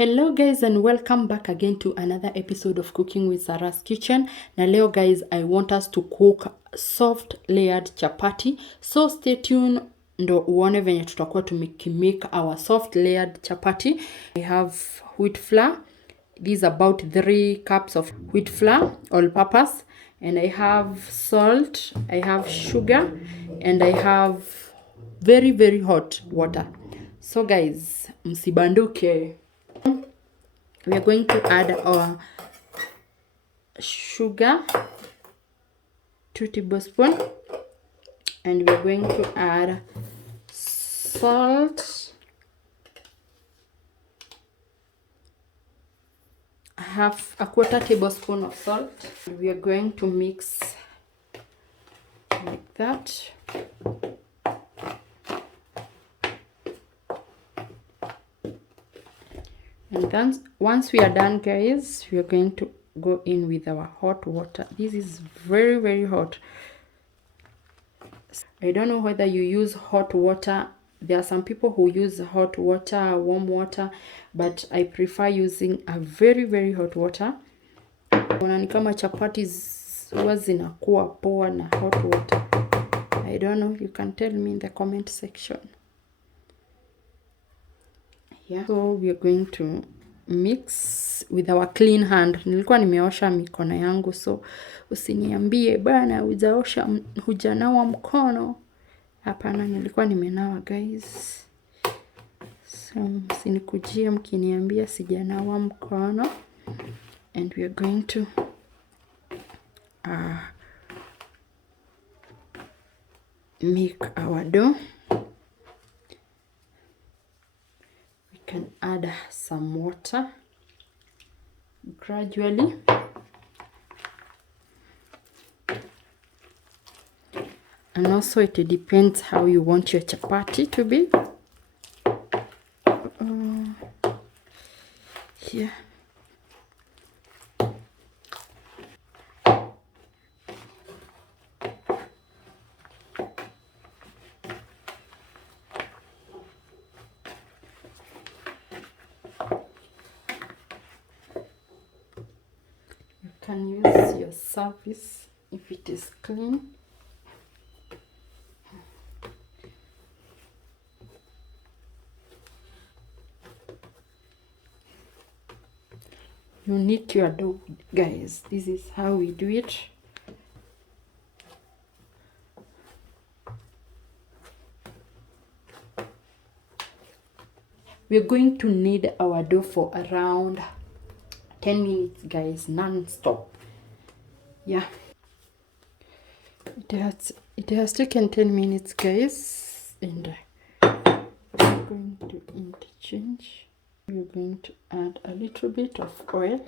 Hello guys, and welcome back again to another episode of Cooking with Sarah's Kitchen. Na leo guys, I want us to cook soft layered chapati. So stay tuned ndo uone venye tutakuwa tumekimake our soft layered chapati. I have wheat flour. This is about 3 cups of wheat flour, all purpose. And I have salt, I have sugar, and I have very hot water. So guys, msibanduke. We are going to add our sugar, 2 tablespoons, and we are going to add salt, half a quarter tablespoon of salt. We are going to mix like that. And then once we are done guys, we are going to go in with our hot water. This is very hot. I don't know whether you use hot water. There are some people who use hot water, warm water, but I prefer using a very hot water. Ni kama chapatis huwa zinakuwa poa na hot water. I don't know, you can tell me in the comment section. Yeah. So we are going to mix with our clean hand. Nilikuwa nimeosha mikono yangu, so usiniambie bana hujanawa mkono. Hapana, nilikuwa nimenawa guys. So usinikujie mkiniambia sijanawa mkono. And we are going to make our dough. Can add some water gradually. And also it depends how you want your chapati to be. Here. Can use your service if it is clean. You knead your dough guys. This is how we do it. We're going to knead our dough for around 10 minutes guys, non-stop. Yeah, it has taken 10 minutes guys, and I'm going to interchange. We're going to add a little bit of oil.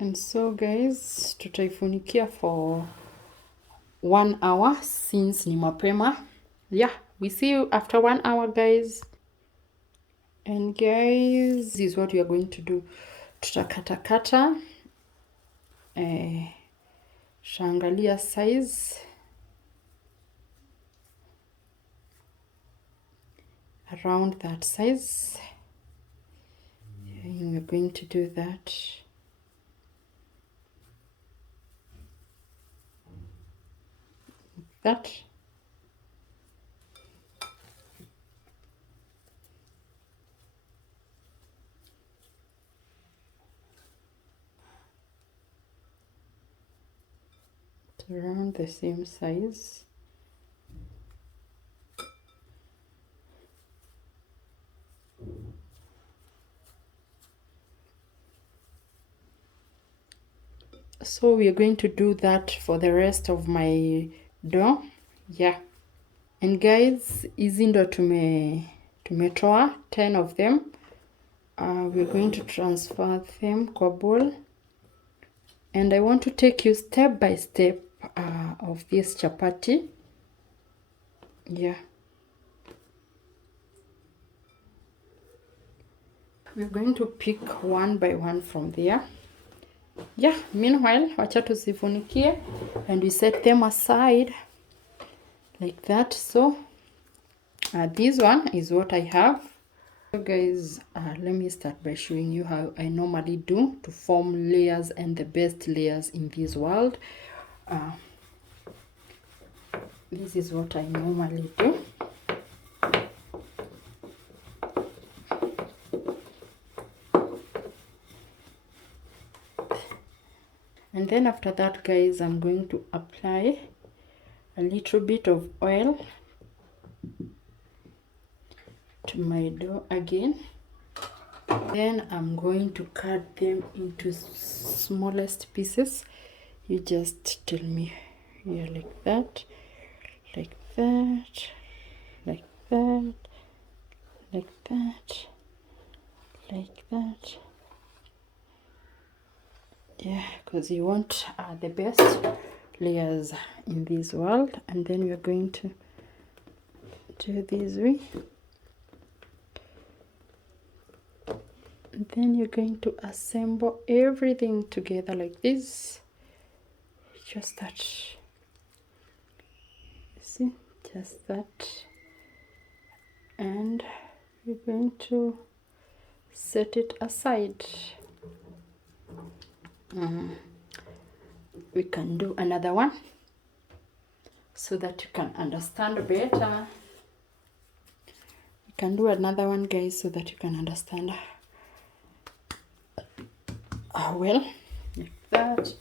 And so guys, tutaifunikia for 1 hour since ni mapema. Yeah, we see you after 1 hour guys. And guys, this is what we are going to do. Tutakatakata shangalia size around that size. And we're going to do that. Around the same size. So we are going to do that for the rest of my dough. Yeah. And guys, hizi ndo tumetoa 10 of them. We're going to transfer them kwa bowl. And I want to take you step by step of this chapati. Yeah. We're going to pick one by one from there. Yeah, meanwhile, wacha tuzifunikie and we set them aside like that. So this one is what I have. So guys, let me start by showing you how I normally do to form layers and the best layers in this world. This is what I normally do. And then after that, guys, I'm going to apply a little bit of oil to my dough again. Then I'm going to cut them into smallest pieces. You just tell me here, like that, like that, like that, like that, like that. Yeah, because you want the best layers in this world. And then we're going to do this way. And then you're going to assemble everything together like this. Just that. See, just that. And we're going to set it aside. We can do another one so that you can understand better. We can do another one, guys, so that you can understand well, like that.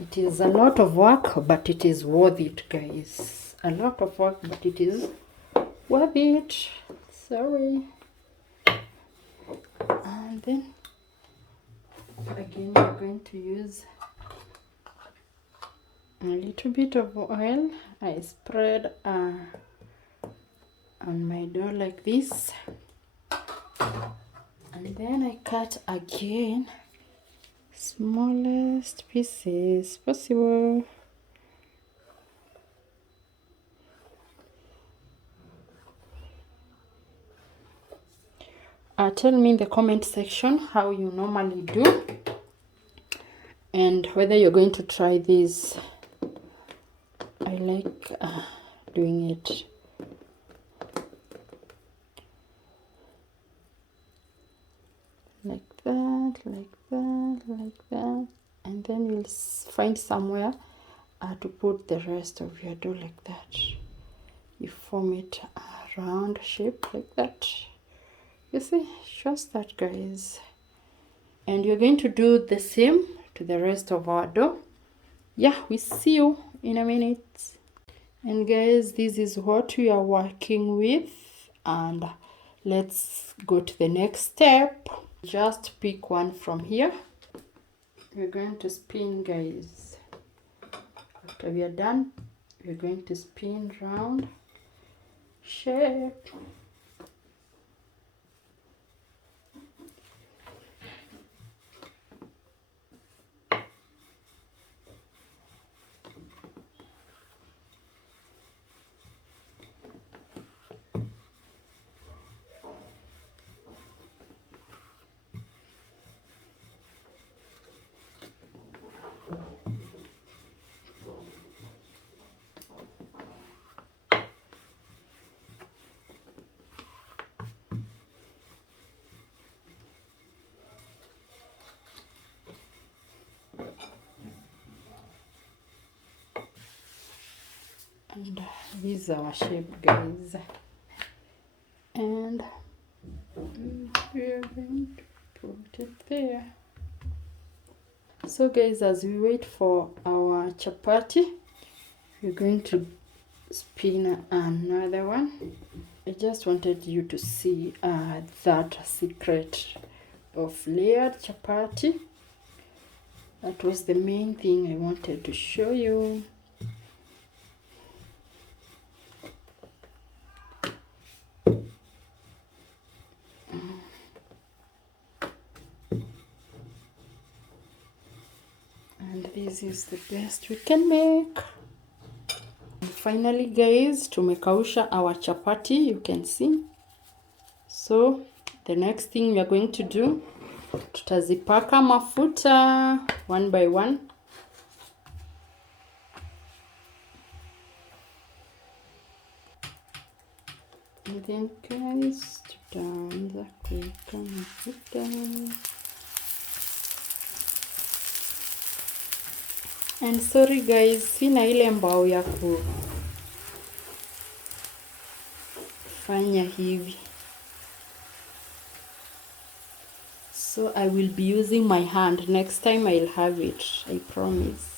It is a lot of work, but it is worth it, guys. A lot of work, but it is worth it. Sorry. And then again, we're going to use a little bit of oil. I spread on my dough like this, and then I cut again smallest pieces possible. Tell me in the comment section how you normally do and whether you're going to try this. I like doing it like that, like that, like that, and then you'll find somewhere to put the rest of your dough like that. You form it a round shape like that. You see, just that, guys. And you're going to do the same to the rest of our dough. Yeah, we see you in a minute. And guys, this is what we are working with, and let's go to the next step. Just pick one from here. We're going to spin, guys. After we are done, we're going to spin round shape. And this is our shape, guys. And we're going to put it there. So guys, as we wait for our chapati, we're going to spin another one. I just wanted you to see that secret of layered chapati. That was the main thing I wanted to show you. This is the best we can make. And finally guys, tumekausha our chapati, you can see. So the next thing we are going to do, tutazipaka mafuta one by one. And then guys, tutaanza kuweka mafuta. And sorry guys, sina ile mbao ya kufanya hivi. So I will be using my hand. Next time I'll have it, I promise.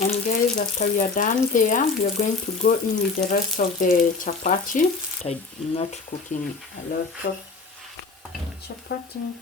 And guys, after we are done there, we are going to go in with the rest of the chapati. I'm not cooking a lot of chapati.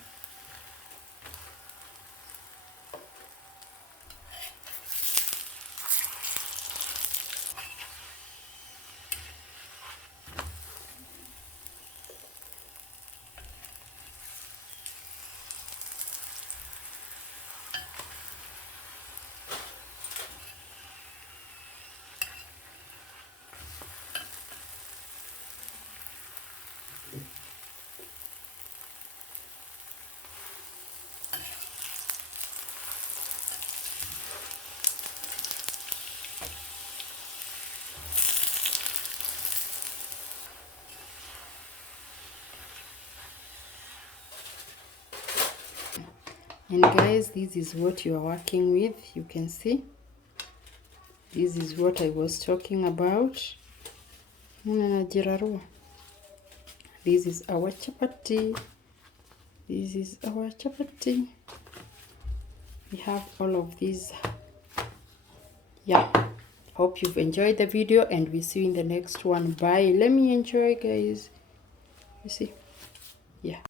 And guys, this is what you are working with. You can see this is what I was talking about. This is our chapati. This is our chapati. We have all of these. Yeah, hope you've enjoyed the video and we'll see you in the next one. Bye. Let me enjoy guys. You see, yeah.